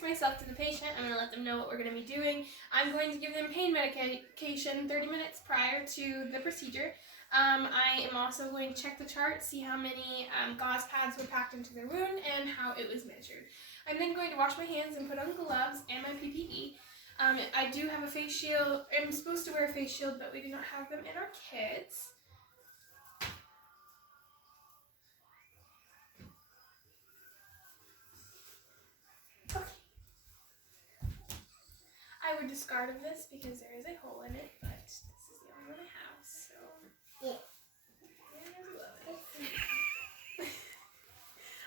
introduce myself to the patient. I'm going to let them know what we're going to be doing. I'm going to give them pain medication 30 minutes prior to the procedure. I am also going to check the chart, see how many gauze pads were packed into their wound and how it was measured. I'm then going to wash my hands and put on gloves and my PPE. I do have a face shield. I'm supposed to wear a face shield, but we do not have them in our kits. Okay. I would discard of this because there is a hole in it, but this is the only one I have, so yeah.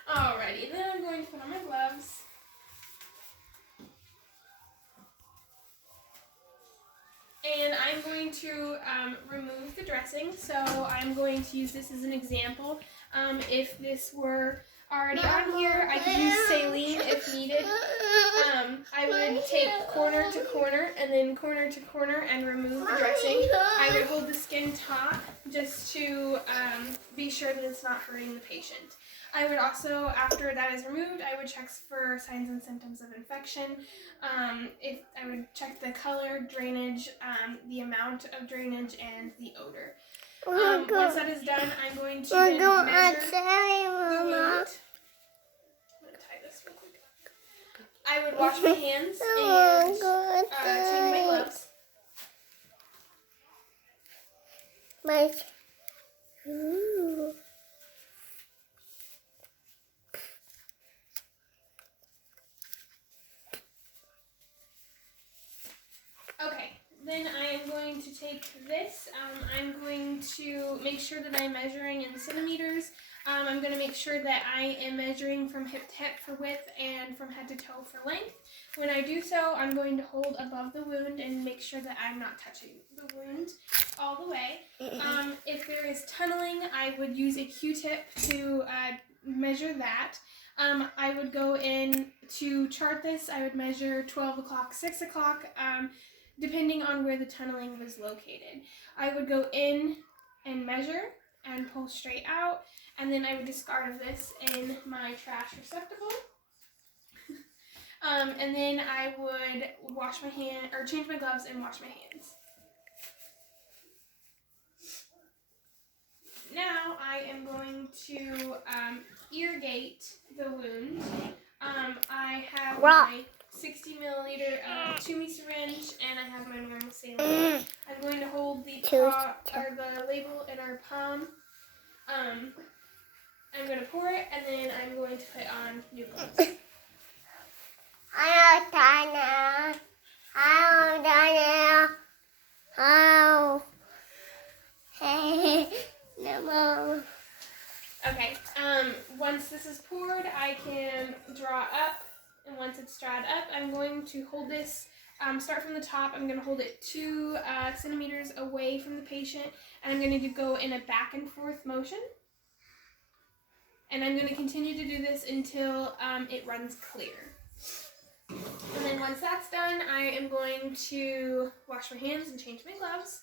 Alrighty, then I'm going to put on my gloves. And I'm going to remove the dressing, so I'm going to use this as an example. If this were already on here, I could use saline if needed. I would take corner to corner and then corner to corner and remove the dressing. I would hold the skin taut just to be sure that it's not hurting the patient. I would also, after that is removed, I would check for signs and symptoms of infection. If I would check the color, drainage, the amount of drainage, and the odor. Once that is done, I'm going to then measure the wound. I'm going to tie this real quick. I would wash my hands and change my gloves. Okay, then I am going to take this. I'm going to make sure that I'm measuring in centimeters. I'm going to make sure that I am measuring from hip to hip for width and from head to toe for length. When I do so, I'm going to hold above the wound and make sure that I'm not touching the wound all the way. If there is tunneling, I would use a Q-tip to measure that. I would go in to chart this. I would measure 12 o'clock, 6 o'clock, depending on where the tunneling was located. I would go in and measure and pull straight out, and then I would discard of this in my trash receptacle. And then I would wash my hand, or change my gloves and wash my hands. Now I am going to irrigate the wound. I have my 60 milliliter Toomey syringe, and I have my normal saline. I'm going to hold the label in our palm. I'm going to pour it, and then I'm going to put on new gloves. Okay, once this is poured, I can draw up, and once it's drawn up, I'm going to hold this, start from the top. I'm going to hold it 2 centimeters away from the patient, and I'm going to go in a back and forth motion. And I'm going to continue to do this until it runs clear. And then once that's done, I am going to wash my hands and change my gloves.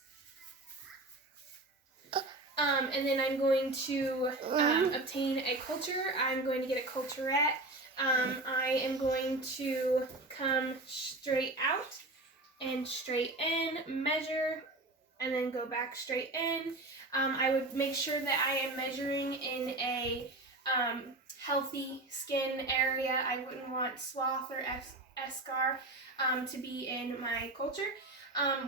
And then I'm going to obtain a culture. I'm going to get a culturette. I am going to come straight out and straight in, measure, and then go back straight in. I would make sure that I am measuring in a healthy skin area. I wouldn't want swath or eschar to be in my culture.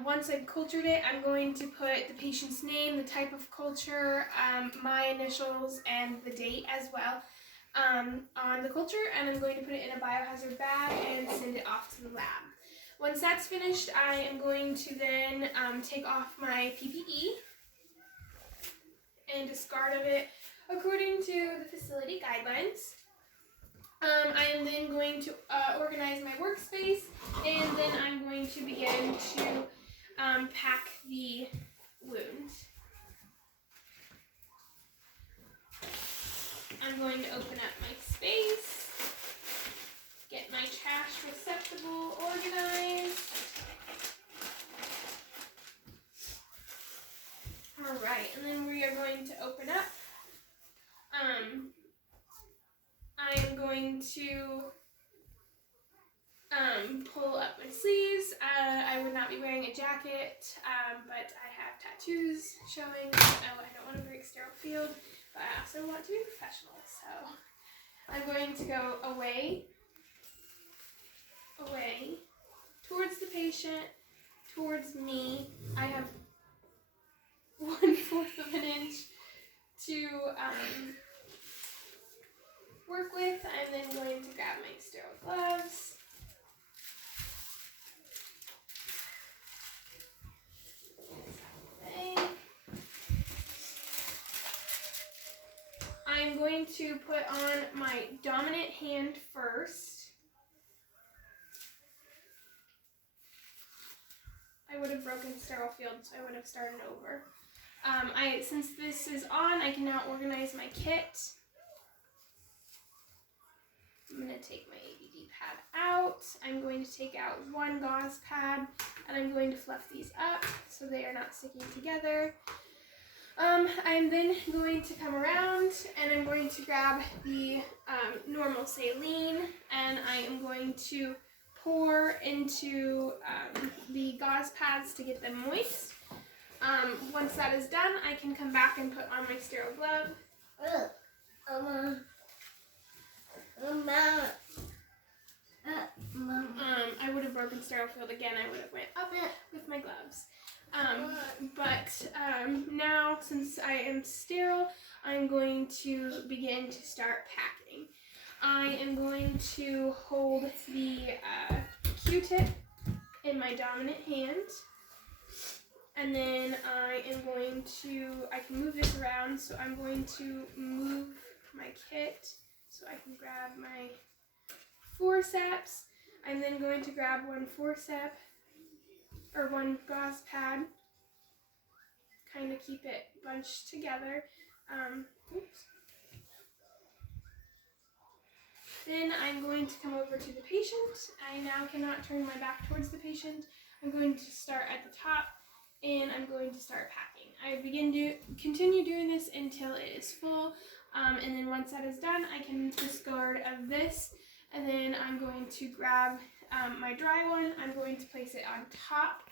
Once I've cultured it, I'm going to put the patient's name, the type of culture, my initials, and the date as well on the culture, and I'm going to put it in a biohazard bag and send it off to the lab. Once that's finished, I am going to then take off my PPE and discard of it according to the facility guidelines. I am then going to organize my workspace, and then I'm going to begin to pack the wound. I'm going to open up my space, get my trash receptacle organized. Alright, and then we are going to open up. I am going to pull up my sleeves. I would not be wearing a jacket, but I have tattoos showing. I don't want to break sterile field, but I also want to be professional. So I'm going to go away, towards the patient, towards me. I have 1/4 of an inch to work with. I'm then going to grab my sterile gloves. Okay. I'm going to put on my dominant hand first. I would have broken sterile field, so I would have started over. Since this is on, I can now organize my kit. I'm going to take my ABD pad out. I'm going to take out one gauze pad, and I'm going to fluff these up so they are not sticking together. I'm then going to come around, and I'm going to grab the normal saline, and I am going to pour into the gauze pads to get them moist. Once that is done, I can come back and put on my sterile glove. I would have broken sterile field again. I would have went up with my gloves. Now, since I am sterile, I'm going to begin to start packing. I am going to hold the Q-tip in my dominant hand. And then I can move this around, so I'm going to move my kit so I can grab my forceps. I'm then going to grab one gauze pad, kind of keep it bunched together. Then I'm going to come over to the patient. I now cannot turn my back towards the patient. I'm going to start at the top, and I'm going to start packing. I continue doing this until it is full, and then once that is done, I can discard of this, and then I'm going to grab my dry one. I'm going to place it on top.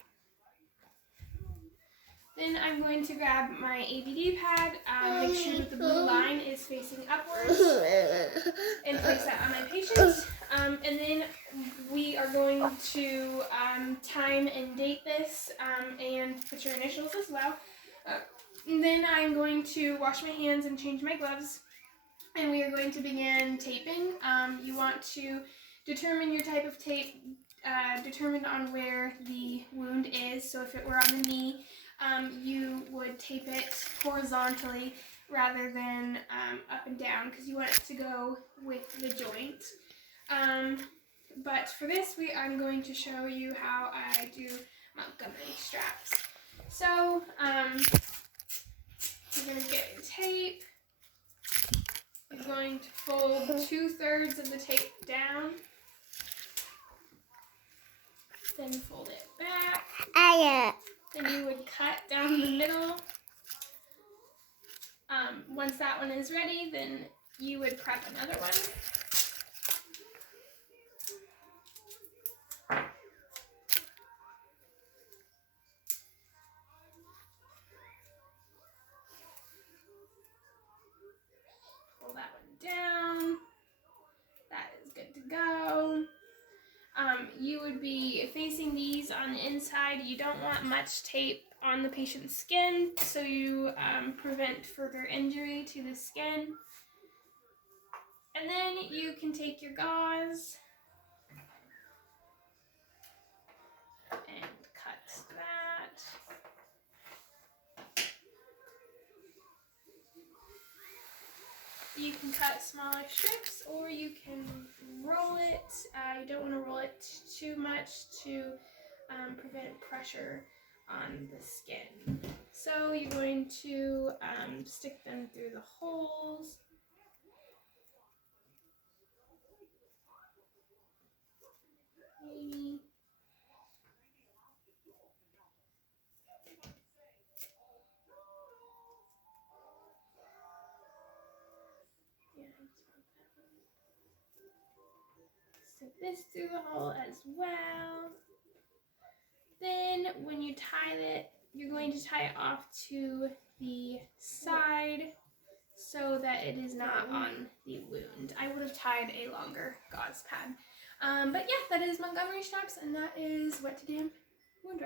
Then I'm going to grab my ABD pad, make sure that the blue line is facing upwards, and place that on my patient. And then we are going to time and date this, and put your initials as well. And then I'm going to wash my hands and change my gloves, and we are going to begin taping. You want to determine your type of tape, determined on where the wound is. So if it were on the knee, you would tape it horizontally rather than up and down, because you want it to go with the joint. But for this, I'm going to show you how I do Montgomery straps. So you're going to get your tape. You're going to fold 2/3 of the tape down. Then fold it back. Then you would cut down the middle. Once that one is ready, then you would prep another one. Pull that one down. That is good to go. You would be facing these on the inside. You don't want much tape on the patient's skin, so you prevent further injury to the skin. And then you can take your gauze and cut that. You can cut smaller strips, or you can roll it. You don't want to roll it too much to prevent pressure on the skin. So you're going to stick them through the holes. Maybe. Slip this through the hole as well. Then when you tie it, you're going to tie it off to the side so that it is not on the wound. I would have tied a longer gauze pad. But yeah, that is Montgomery straps, and that is Wet to Damp wound dressing.